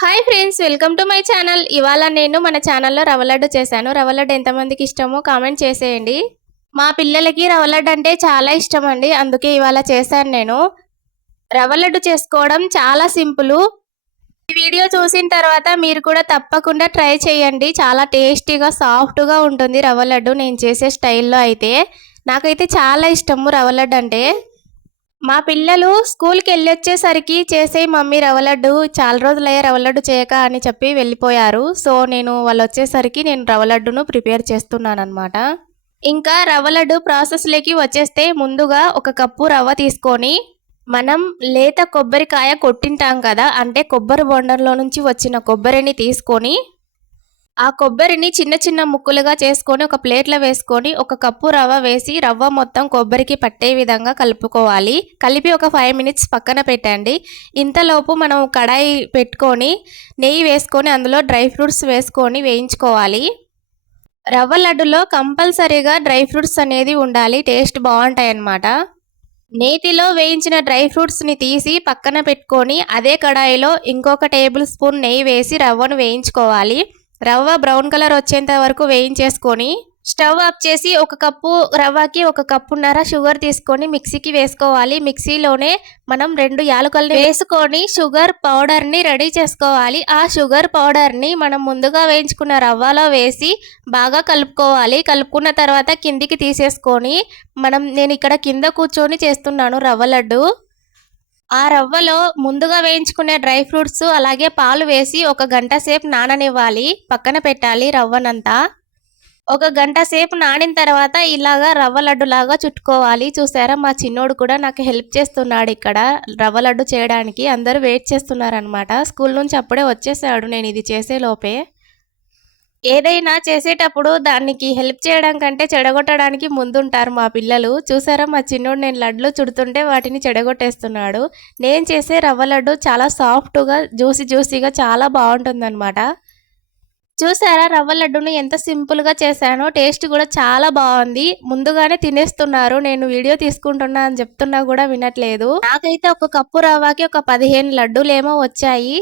Hi friends, welcome to my channel. ఇవాళ నేను మన ఛానల్లో రవ్వ లడ్డు చేశాను. రవ్వ లడ్డు ఎంతమందికి ఇష్టమో కామెంట్ చేసేయండి. మా పిల్లలకి రవ్వ లడ్డు అంటే చాలా ఇష్టం అండి, అందుకే ఇవాళ చేశాను నేను. రవ్వ లడ్డు చేసుకోవడం చాలా సింపుల్. ఈ వీడియో చూసిన తర్వాత మీరు కూడా తప్పకుండా ట్రై చేయండి. చాలా టేస్టీగా సాఫ్ట్గా ఉంటుంది రవ్వ లడ్డు నేను చేసే స్టైల్లో. అయితే నాకైతే చాలా ఇష్టము రవ్వ లడ్డు అంటే. మా పిల్లలు స్కూల్కి వెళ్ళొచ్చేసరికి చేసే మమ్మీ రవ్వ లడ్డు, చాలా రోజులయ్యే రవ్వ లడ్డు చేయక అని చెప్పి వెళ్ళిపోయారు. సో నేను వాళ్ళు వచ్చేసరికి నేను రవ్వ లడ్డును ప్రిపేర్ చేస్తున్నాను అనమాట. ఇంకా రవ్వ లడ్డు ప్రాసెస్లోకి వచ్చేస్తే, ముందుగా ఒక కప్పు రవ్వ తీసుకొని మనం లేత కొబ్బరికాయ కొట్టింటాం కదా, అంటే కొబ్బరి బొండంలో నుంచి వచ్చిన కొబ్బరిని తీసుకొని ఆ కొబ్బరిని చిన్న చిన్న ముక్కలుగా చేసుకొని ఒక ప్లేట్లో వేసుకొని ఒక కప్పు రవ్వ వేసి రవ్వ మొత్తం కొబ్బరికి పట్టే విధంగా కలుపుకోవాలి. కలిపి ఒక 5 మినిట్స్ పక్కన పెట్టండి. ఇంతలోపు మనం కడాయి పెట్టుకొని నెయ్యి వేసుకొని అందులో డ్రై ఫ్రూట్స్ వేసుకొని వేయించుకోవాలి. రవ్వ లడ్డులో కంపల్సరీగా డ్రై ఫ్రూట్స్ అనేది ఉండాలి, టేస్ట్ బాగుంటాయి అన్నమాట. నేతిలో వేయించిన డ్రై ఫ్రూట్స్ని తీసి పక్కన పెట్టుకొని అదే కడాయిలో ఇంకొక టేబుల్ స్పూన్ నెయ్యి వేసి రవ్వను వేయించుకోవాలి. రవ్వ బ్రౌన్ కలర్ వచ్చేంత వరకు వేయించేసుకొని స్టవ్ ఆఫ్ చేసి ఒక కప్పు రవ్వకి 1 కప్పున్నర షుగర్ తీసుకొని మిక్సీకి వేసుకోవాలి. మిక్సీలోనే మనం 2 యాలకుల్ని వేసుకొని షుగర్ పౌడర్ని రెడీ చేసుకోవాలి. ఆ షుగర్ పౌడర్ని మనం ముందుగా వేయించుకున్న రవ్వలో వేసి బాగా కలుపుకోవాలి. కలుపుకున్న తర్వాత కిందికి తీసేసుకొని నేను ఇక్కడ కింద కూర్చొని చేస్తున్నాను రవ్వ లడ్డు. ఆ రవ్వలో ముందుగా వేయించుకునే డ్రై ఫ్రూట్స్ అలాగే పాలు వేసి 1 గంట సేపు నాననివ్వాలి. పక్కన పెట్టాలి రవ్వనంతా. 1 గంట సేపు నానిన తర్వాత ఇలాగా రవ్వ లడ్డు లాగా చుట్టుకోవాలి. చూసారా, మా చిన్నోడు కూడా నాకు హెల్ప్ చేస్తున్నాడు ఇక్కడ రవ్వ లడ్డు చేయడానికి. అందరూ వెయిట్ చేస్తున్నారనమాట. స్కూల్ నుంచి అప్పుడే వచ్చేసాడు నేను ఇది చేసే లోపే. ఏదైనా చేసేటప్పుడు దానికి హెల్ప్ చేయడం కంటే చెడగొట్టడానికి ముందుంటారు మా పిల్లలు. చూసారా, మా చిన్నోడు నేను లడ్లు చుడుతుంటే వాటిని చెడగొట్టేస్తున్నాడు. నేను చేసే రవ్వ లడ్డు చాలా సాఫ్ట్గా జ్యూసీగా చాలా బాగుంటుందన్నమాట. చూసారా, రవ్వ లడ్డును ఎంత సింపుల్గా చేశానో. టేస్ట్ కూడా చాలా బాగుంది. ముందుగానే తినేస్తున్నారు. నేను వీడియో తీసుకుంటున్నా అని చెప్తున్నా కూడా వినట్లేదు. నాకైతే 1 కప్పు రవ్వకి ఒక 15 లడ్డూలేమో వచ్చాయి.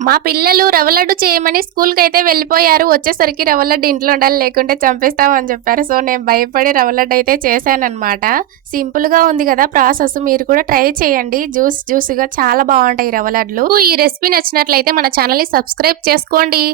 మా పిల్లలు రవ్వ లడ్డు చేయమని స్కూల్కి అయితే వెళ్ళిపోయారు. వచ్చేసరికి రవ్వ లడ్డు ఇంట్లో ఉండాలి, లేకుంటే చంపేస్తామని చెప్పారు. సో నేను భయపడి రవ్వ లడ్డు అయితే చేశానమాట. సింపుల్గా ఉంది కదా ప్రాసెస్, మీరు కూడా ట్రై చేయండి. జ్యూసీగా చాలా బాగుంటాయి రవ్వ లడ్లు. ఈ రెసిపీ నచ్చినట్లయితే మన ఛానల్ని సబ్స్క్రైబ్ చేసుకోండి.